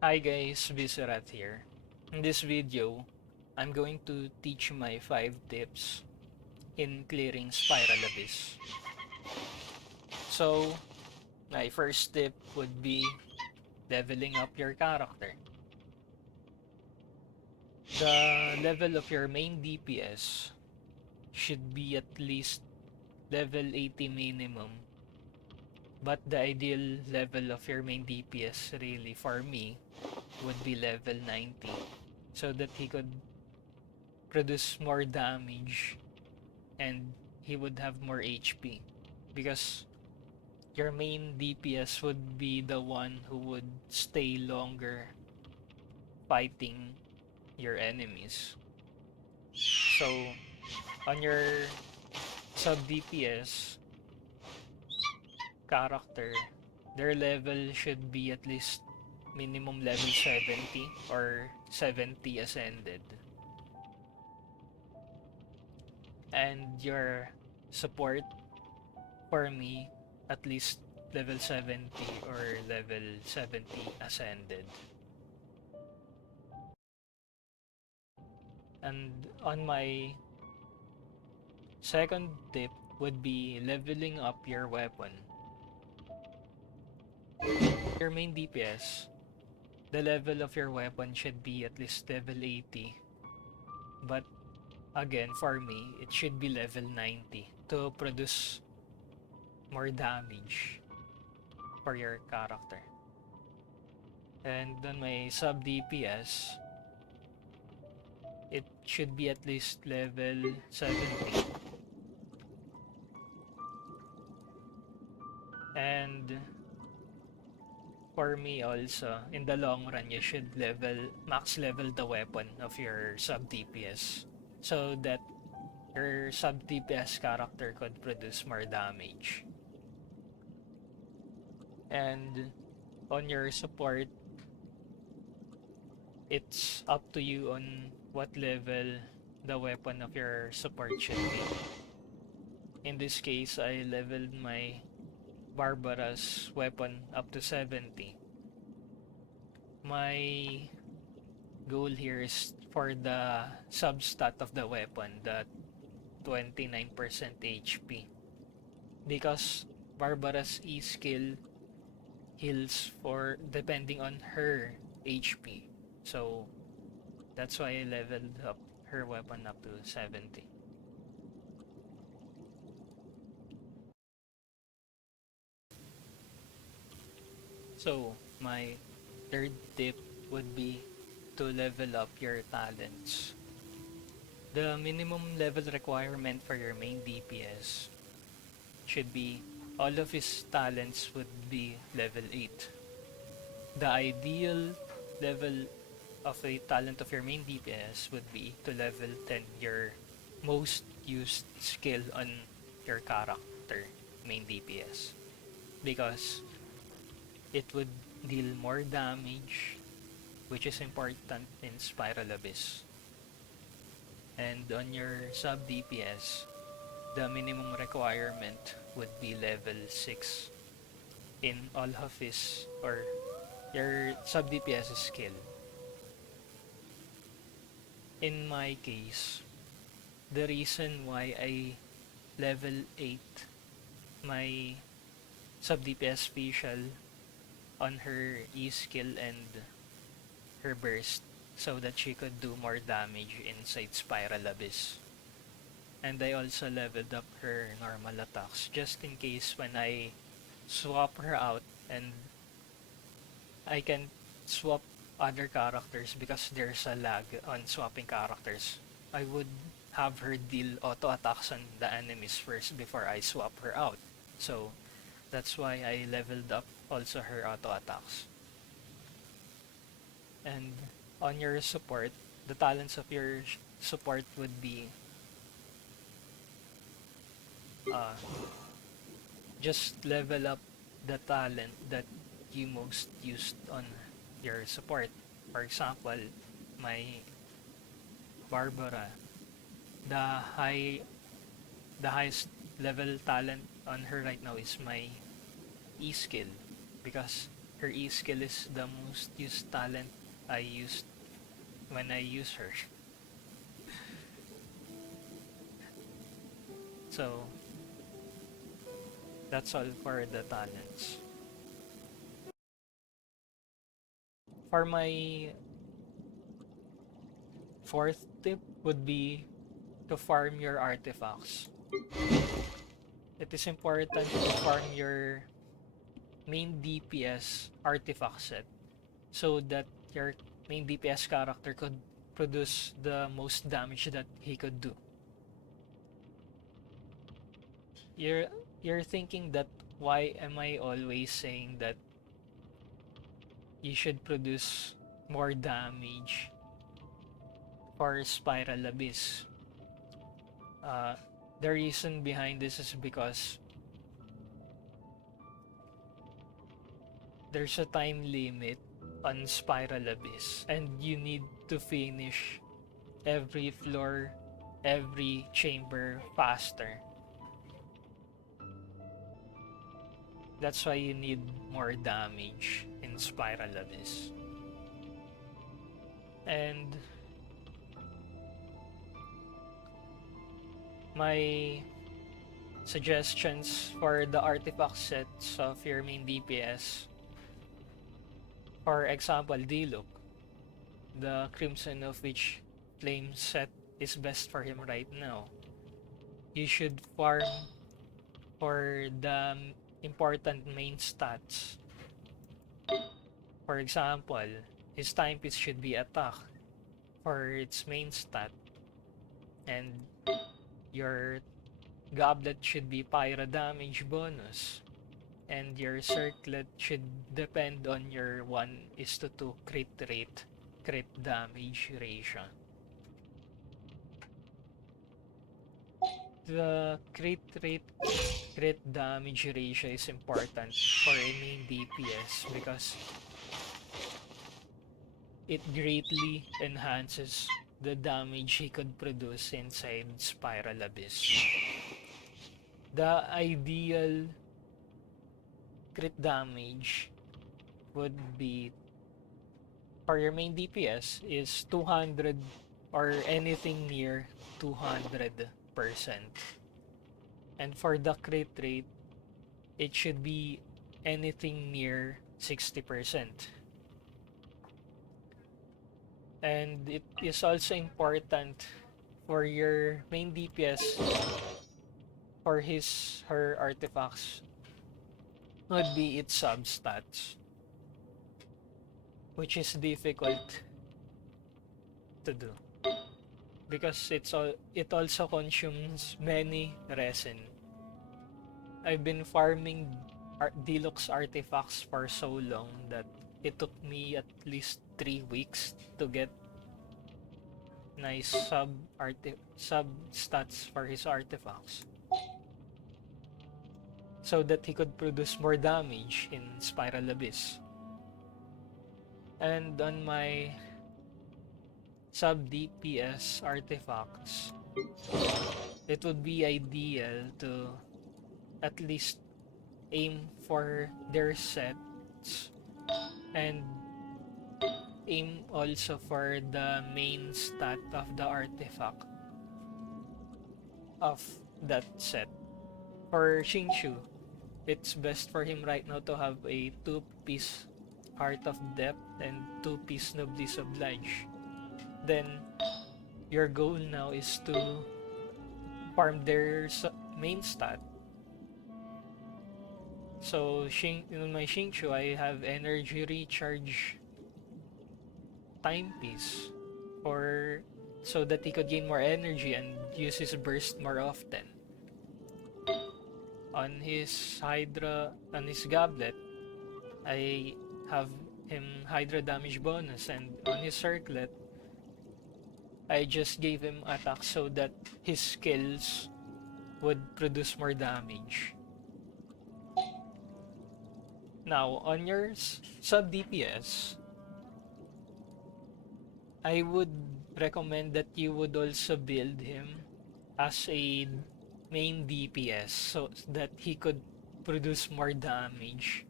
Hi guys, Viserat here. In this video, I'm going to teach my 5 tips in clearing Spiral Abyss. So, my first tip would be leveling up your character. The level of your main DPS should be at least level 80 minimum, but the ideal level of your main DPS really for me would be level 90 so that he could produce more damage and he would have more HP because your main DPS would be the one who would stay longer fighting your enemies. So on your sub DPS character, their level should be at least minimum level 70 or 70 ascended. And your support for me at least level 70 or level 70 ascended. And on my second tip would be leveling up your weapon. Your main DPS, the level of your weapon should be at least level 80. But again, for me, it should be level 90 to produce more damage for your character. And on my sub DPS, it should be at least level 70. And for me also, in the long run, you should max level the weapon of your sub DPS so that your sub DPS character could produce more damage. And on your support, it's up to you on what level the weapon of your support should be. In this case, I leveled my Barbara's weapon up to 70. My goal here is for the substat of the weapon, the 29% HP. Because Barbara's E skill heals for depending on her HP. So that's why I leveled up her weapon up to 70. So my third tip would be to level up your talents. The minimum level requirement for your main DPS should be all of his talents would be level 8. The ideal level of a talent of your main DPS would be to level 10 your most used skill on your character main DPS because it would deal more damage, which is important in Spiral Abyss. And on your sub DPS, the minimum requirement would be level 6 in all of his or your sub DPS skill. In my case, the reason why I level 8 my sub DPS special on her E skill and her burst so that she could do more damage inside Spiral Abyss. And I also leveled up her normal attacks just in case when I swap her out and I can swap other characters because there's a lag on swapping characters. I would have her deal auto attacks on the enemies first before I swap her out. So that's why I leveled up also her auto attacks. And on your support, the talents of your support would be uh, just level up the talent that you most used on your support. For example, my Barbara, the high the highest level talent on her right now is my E skill because her E skill is the most used talent I used when I use her. So that's all for the talents. For my fourth tip would be to farm your artifacts. It is important to farm your main DPS artifact set so that your main DPS character could produce the most damage that he could do. You're you're thinking that why am I always saying that you should produce more damage for Spiral Abyss? Uh, the reason behind this is because there's a time limit on Spiral Abyss and you need to finish every floor, every chamber faster. That's why you need more damage in Spiral Abyss. And my suggestions for the artifact sets of your main DPS, for example, Diluc, the Crimson of Which Flame set is best for him right now. You should farm for the important main stats. For example, his timepiece should be attack for its main stat, and your goblet should be pyro damage bonus, and your circlet should depend on your 1:2 crit rate, crit damage ratio. The crit rate, crit damage ratio is important for a main DPS because it greatly enhances the damage he could produce inside Spiral Abyss. The ideal crit damage would be for your main DPS is 200 or anything near 200%. And for the crit rate, it should be anything near 60%. And it is also important for your main DPS for her artifacts would be its substats, which is difficult to do because it also consumes many resin. I've been farming deluxe artifacts for so long that it took me at least 3 weeks to get nice sub stats for his artifacts so that he could produce more damage in Spiral Abyss. And on my sub DPS artifacts, it would be ideal to at least aim for their sets and aim also for the main stat of the artifact of that set. For Xingqiu, it's best for him right now to have a 2-piece Heart of Depth and 2-piece Noblesse Oblige. Then your goal now is to farm their main stat. So in my Xingqiu, I have Energy Recharge Timepiece for so that he could gain more energy and use his burst more often. On his Goblet, I have him Hydra damage bonus, and on his Circlet, I just gave him attack so that his skills would produce more damage. Now, on your sub DPS, I would recommend that you would also build him as a main DPS so that he could produce more damage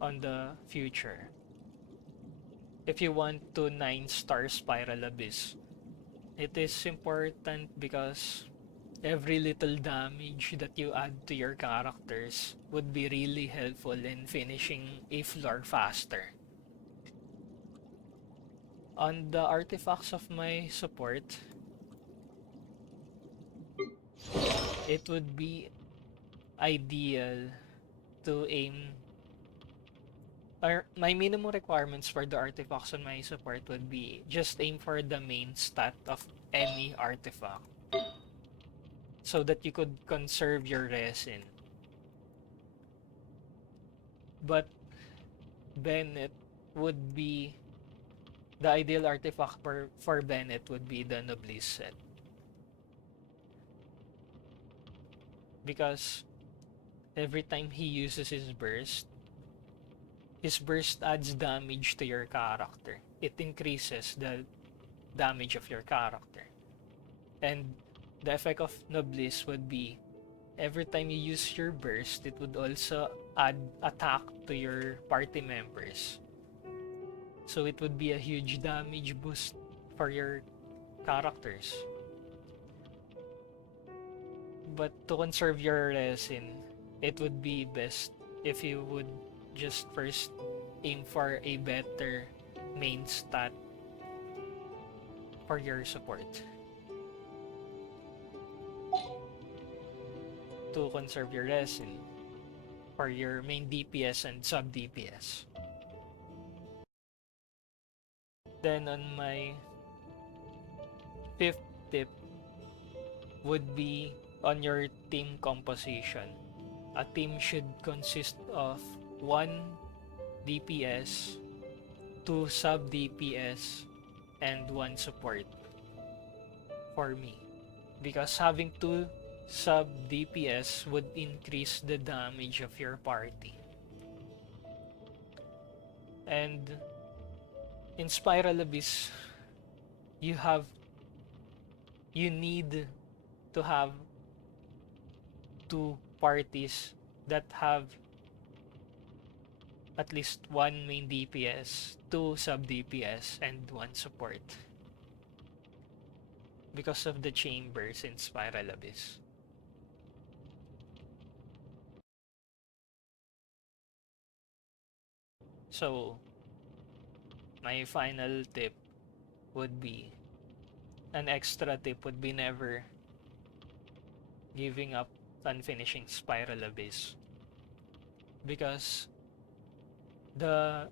on the future. If you want to 9-star Spiral Abyss, it is important because every little damage that you add to your characters would be really helpful in finishing a floor faster. On the artifacts of my support, it would be ideal to aim, or my minimum requirements for the artifacts on my support would be just aim for the main stat of any artifact so that you could conserve your resin. But Bennett would be the ideal artifact for Bennett would be the Noblesse set. Because every time he uses his burst adds damage to your character. It increases the damage of your character. And the effect of Noblesse would be every time you use your burst, it would also add attack to your party members. So it would be a huge damage boost for your characters. But to conserve your resin, it would be best if you would just first aim for a better main stat for your support. To conserve your resin for your main DPS and sub DPS. Then on my fifth tip would be on your team composition. A team should consist of 1 DPS, 2 sub DPS, and 1 support for me. Because having 2 sub DPS would increase the damage of your party. And in Spiral Abyss, you need to have 2 parties that have at least 1 main DPS, 2 sub DPS, and 1 support. Because of the chambers in Spiral Abyss. So, my final tip would be, an extra tip would be never giving up on finishing Spiral Abyss. Because the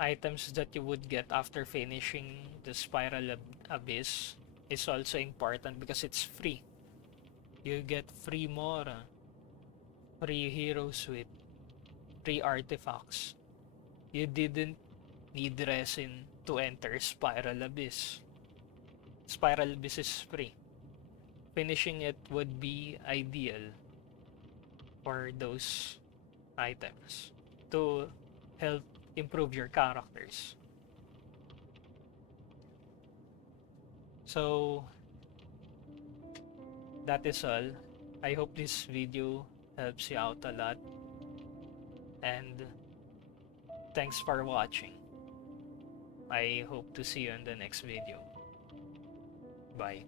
items that you would get after finishing the Spiral Abyss is also important because it's free. You get free Mora, free Hero Suite, free artifacts. You didn't need resin to enter Spiral Abyss. Spiral Abyss is free. Finishing it would be ideal for those items to help improve your characters. So that is all. I hope this video helps you out a lot, and thanks for watching. I hope to see you in the next video. Bye.